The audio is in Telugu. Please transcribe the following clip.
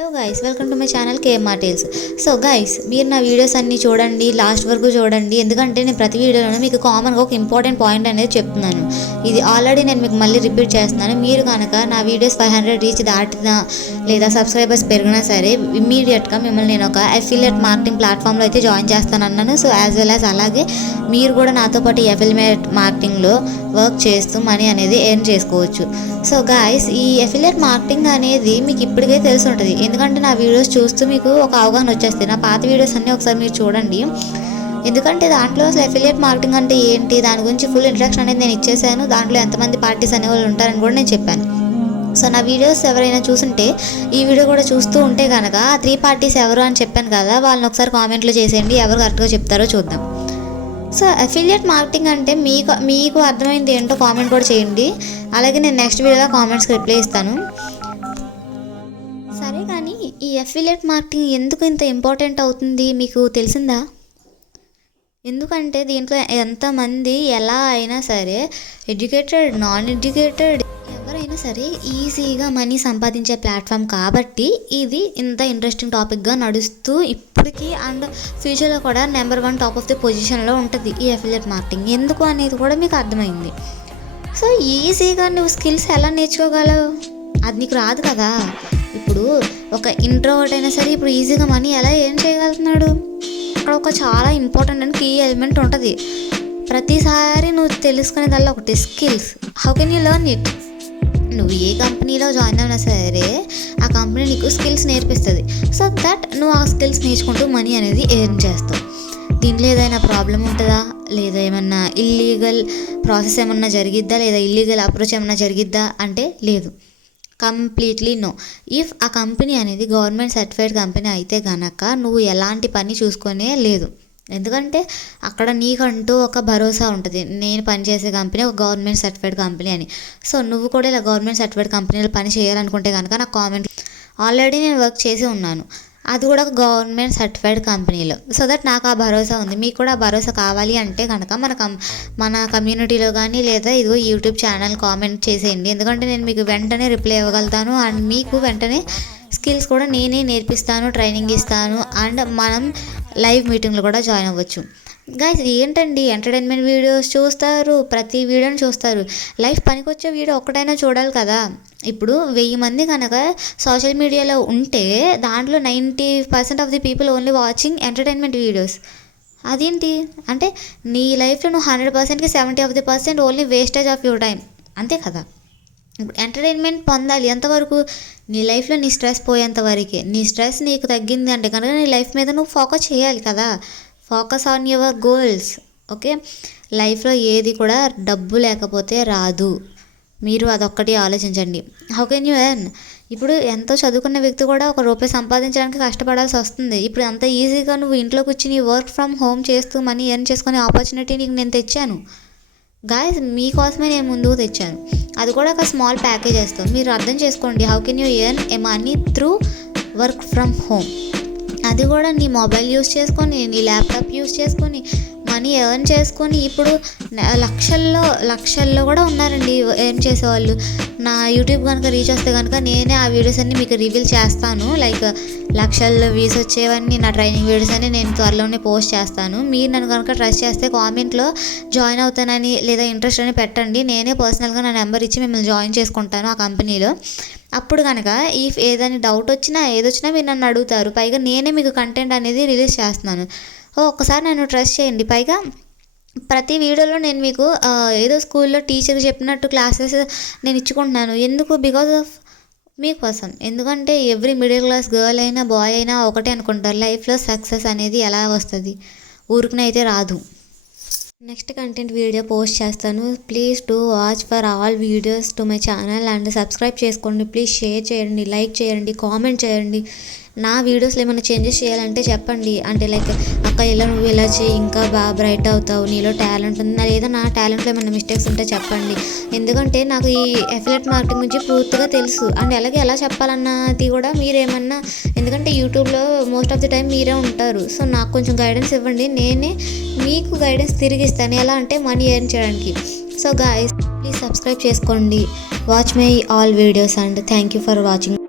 Hello guys, welcome to my channel KMR tales. So guys, మీరు నా వీడియోస్ అన్నీ చూడండి, లాస్ట్ వరకు చూడండి. ఎందుకంటే నేను ప్రతి వీడియోలోనూ మీకు కామన్గా ఒక ఇంపార్టెంట్ పాయింట్ అనేది చెప్తున్నాను. ఇది ఆల్రెడీ నేను మీకు మళ్ళీ రిపీట్ చేస్తున్నాను. మీరు కనుక నా వీడియోస్ 500 రీచ్ దాటినా లేదా సబ్స్క్రైబర్స్ పెరిగినా సరే ఇమ్మీడియట్గా మిమ్మల్ని నేను ఒక అఫిలియేట్ మార్కెటింగ్ ప్లాట్ఫామ్లో అయితే జాయిన్ చేస్తానన్నాను. సో యాజ్ వెల్ యాజ్ అలాగే మీరు కూడా నాతో పాటు అఫిలియేట్ మార్కెటింగ్లో వర్క్ చేస్తూ మనీ అనేది ఎర్న్ చేసుకోవచ్చు. సో గాయస్, ఈ అఫిలియేట్ మార్కెటింగ్ అనేది మీకు ఇప్పటికే తెలిసి ఉంటుంది. ఎందుకంటే నా వీడియోస్ చూస్తూ మీకు ఒక అవగాహన వచ్చేస్తాయి. నా పాత వీడియోస్ అన్నీ ఒకసారి మీరు చూడండి. ఎందుకంటే దాంట్లో అసలు అఫిలియేట్ మార్కెటింగ్ అంటే ఏంటి, దాని గురించి ఫుల్ ఇంట్రడక్షన్ అనేది నేను ఇచ్చేసాను. దాంట్లో ఎంతమంది పార్టీస్ అనేవాళ్ళు ఉంటారని కూడా నేను చెప్పాను. సో నా వీడియోస్ ఎవరైనా చూసుంటే, ఈ వీడియో కూడా చూస్తూ ఉంటే కనుక 3 పార్టీస్ ఎవరు అని చెప్పాను కదా, వాళ్ళని ఒకసారి కామెంట్లో చేసేయండి. ఎవరు కరెక్ట్గా చెప్తారో చూద్దాం. సో అఫిలియేట్ మార్కెటింగ్ అంటే మీకు అర్థమైంది ఏంటో కామెంట్ కూడా చేయండి. అలాగే నేను నెక్స్ట్ వీడియోలో కామెంట్స్కి రిప్లై ఇస్తాను. సరే, కానీ ఈ అఫిలియేట్ మార్కెటింగ్ ఎందుకు ఇంత ఇంపార్టెంట్ అవుతుంది మీకు తెలిసిందా? ఎందుకంటే దీంట్లో ఎంతమంది ఎలా అయినా సరే, ఎడ్యుకేటెడ్, నాన్ ఎడ్యుకేటెడ్ ఎవరైనా సరే ఈజీగా మనీ సంపాదించే ప్లాట్ఫామ్ కాబట్టి ఇది ఇంత ఇంట్రెస్టింగ్ టాపిక్గా నడుస్తూ ఇప్పటికీ అండ్ ఫ్యూచర్లో కూడా నెంబర్ 1 టాప్ ఆఫ్ ది పొజిషన్లో ఉంటుంది ఈ అఫిలియేట్ మార్కెటింగ్. ఎందుకు అనేది కూడా మీకు అర్థమైంది. సో ఈజీగా నువ్వు స్కిల్స్ ఎలా నేర్చుకోగలవు? అది నీకు రాదు కదా. ఇప్పుడు ఒక ఇంట్రోవర్ట్ అయినా సరే ఇప్పుడు ఈజీగా మనీ ఎలా ఏం చేయగలుగుతున్నాడు? అక్కడ ఒక చాలా ఇంపార్టెంట్ అండ్ కీ ఎలిమెంట్ ఉంటుంది. ప్రతిసారి నువ్వు తెలుసుకునేదల్లా ఒకటి skills. How can you learn it? నువ్వు ఏ కంపెనీలో జాయిన్ అయినా సరే ఆ కంపెనీ నీకు స్కిల్స్ నేర్పిస్తుంది. సో దట్ నువ్వు ఆ స్కిల్స్ నేర్చుకుంటూ మనీ అనేది ఎర్న్ చేస్తావు. దీంట్లో ఏదైనా ప్రాబ్లం ఉంటుందా, లేదా ఏమన్నా ఇల్లీగల్ ప్రాసెస్ ఏమన్నా జరిగిద్దా, లేదా ఇల్లీగల్ అప్రోచ్ ఏమన్నా జరిగిద్దా అంటే లేదు. Completely no. ఇఫ్ ఆ కంపెనీ అనేది గవర్నమెంట్ సర్టిఫైడ్ కంపెనీ అయితే కనుక నువ్వు ఎలాంటి పని చూసుకొనే లేదు. ఎందుకంటే అక్కడ నీకంటూ ఒక భరోసా ఉంటుంది, నేను పనిచేసే కంపెనీ ఒక గవర్నమెంట్ సర్టిఫైడ్ కంపెనీ అని. సో నువ్వు కూడా ఇలా గవర్నమెంట్ సర్టిఫైడ్ కంపెనీలో పని చేయాలనుకుంటే కనుక నాకు కామెంట్. ఆల్రెడీ నేను వర్క్ చేసి ఉన్నాను, అది కూడా ఒక గవర్నమెంట్ సర్టిఫైడ్ కంపెనీలో. సో దట్ నాకు ఆ భరోసా ఉంది. మీకు కూడా ఆ భరోసా కావాలి అంటే కనుక మన కమ్యూనిటీలో కానీ లేదా ఇదిగో యూట్యూబ్ ఛానల్ కామెంట్ చేసేయండి. ఎందుకంటే నేను మీకు వెంటనే రిప్లై ఇవ్వగలుగుతాను అండ్ మీకు వెంటనే స్కిల్స్ కూడా నేనే నేర్పిస్తాను, ట్రైనింగ్ ఇస్తాను అండ్ మనం లైవ్ మీటింగ్లో కూడా జాయిన్ అవ్వచ్చు. గైస్, ఏంటండి ఎంటర్టైన్మెంట్ వీడియోస్ చూస్తారు, ప్రతి వీడియోని చూస్తారు. లైఫ్ పనికొచ్చే వీడియో ఒక్కటైనా చూడాలి కదా. ఇప్పుడు 1000 మంది కనుక సోషల్ మీడియాలో ఉంటే దాంట్లో 90% of the people only watching entertainment videos. అదేంటి అంటే నీ లైఫ్లో నువ్వు 100%కి 70% only wastage of your time, అంతే కదా. ఇప్పుడు ఎంటర్టైన్మెంట్ పొందాలి ఎంతవరకు? నీ లైఫ్లో నీ స్ట్రెస్ పోయేంత వరకే. నీ స్ట్రెస్ నీకు తగ్గింది అంటే కనుక నీ లైఫ్ మీద నువ్వు ఫోకస్ చేయాలి కదా. Focus on your goals. Okay, లైఫ్లో ఏది కూడా డబ్బు లేకపోతే రాదు. మీరు అదొక్కటి ఆలోచించండి. How can you earn? ఇప్పుడు ఎంతో చదువుకున్న వ్యక్తి కూడా ₹1 సంపాదించడానికి కష్టపడాల్సి వస్తుంది. ఇప్పుడు అంత ఈజీగా నువ్వు ఇంట్లో కూర్చుని వర్క్ ఫ్రమ్ హోమ్ చేస్తూ మనీ ఎర్న్ చేసుకునే ఆపర్చునిటీ నీకు నేను తెచ్చాను. గాయస్, మీకోసమే నేను ముందుకు తెచ్చాను. అది కూడా ఒక స్మాల్ ప్యాకేజెస్తో. మీరు అర్థం చేసుకోండి. How can you earn A money through work from home. అది కూడా నీ మొబైల్ యూస్ చేసుకొని, నీ ల్యాప్టాప్ యూస్ చేసుకొని మనీ ఎర్న్ చేసుకొని ఇప్పుడు లక్షల్లో కూడా ఉన్నారండి ఎర్న్ చేసేవాళ్ళు. నా యూట్యూబ్ కనుక రీచ్ వస్తే కనుక నేనే ఆ వీడియోస్ అన్నీ మీకు రివీల్ చేస్తాను. లైక్ లక్షల్లో వ్యూస్ వచ్చేవన్నీ నా ట్రైనింగ్ వీడియోస్ అన్నీ నేను త్వరలోనే పోస్ట్ చేస్తాను. మీరు నన్ను కనుక ట్రస్ట్ చేస్తే కామెంట్లో జాయిన్ అవుతానని లేదా ఇంట్రెస్ట్ అని పెట్టండి. నేనే పర్సనల్గా నా నెంబర్ ఇచ్చి మిమ్మల్ని జాయిన్ చేసుకుంటాను ఆ కంపెనీలో. అప్పుడు కనుక ఇఫ్ ఏదైనా డౌట్ వచ్చినా ఏదొచ్చినా మీరు నన్ను అడుగుతారు. పైగా నేనే మీకు కంటెంట్ అనేది రిలీజ్ చేస్తున్నాను. ఒక్కసారి నన్ను ట్రస్ట్ చేయండి. పైగా ప్రతి వీడియోలో నేను మీకు ఏదో స్కూల్లో టీచర్కి చెప్పినట్టు క్లాసెస్ నేను ఇచ్చుకుంటున్నాను. ఎందుకు? బికాజ్ ఆఫ్ మీకోసం. ఎందుకంటే ఎవ్రీ మిడిల్ క్లాస్ గర్ల్ అయినా బాయ్ అయినా ఒకటే అనుకుంటారు, లైఫ్లో సక్సెస్ అనేది ఎలా వస్తుంది, ఊరికనైతే రాదు. నెక్స్ట్ కంటెంట్ వీడియో పోస్ట్ చేస్తాను. Please do watch for all videos to my channel and subscribe చేసుకోండి. ప్లీజ్ షేర్ చేయండి, లైక్ చేయండి, కామెంట్ చేయండి. నా వీడియోస్లో ఏమైనా చేంజెస్ చేయాలంటే చెప్పండి. అంటే లైక్ అక్క ఇలా నువ్వు ఇలా చేయి ఇంకా బాగా బ్రైట్ అవుతావు, నీలో టాలెంట్ ఉంది, లేదా నా టాలెంట్లో ఏమైనా మిస్టేక్స్ ఉంటే చెప్పండి. ఎందుకంటే నాకు ఈ అఫిలియేట్ మార్కెటింగ్ గురించి పూర్తిగా తెలుసు అండ్ అలాగే ఎలా చెప్పాలన్నది కూడా మీరేమన్నా. ఎందుకంటే యూట్యూబ్లో మోస్ట్ ఆఫ్ ది టైం మీరే ఉంటారు. సో నాకు కొంచెం గైడెన్స్ ఇవ్వండి, నేనే మీకు గైడెన్స్ తిరిగి ఇస్తాను. ఎలా అంటే మనీ ఎర్న్ చేయడానికి. సో గాయస్, ప్లీజ్ సబ్స్క్రైబ్ చేసుకోండి. Watch my all videos and thank you for watching.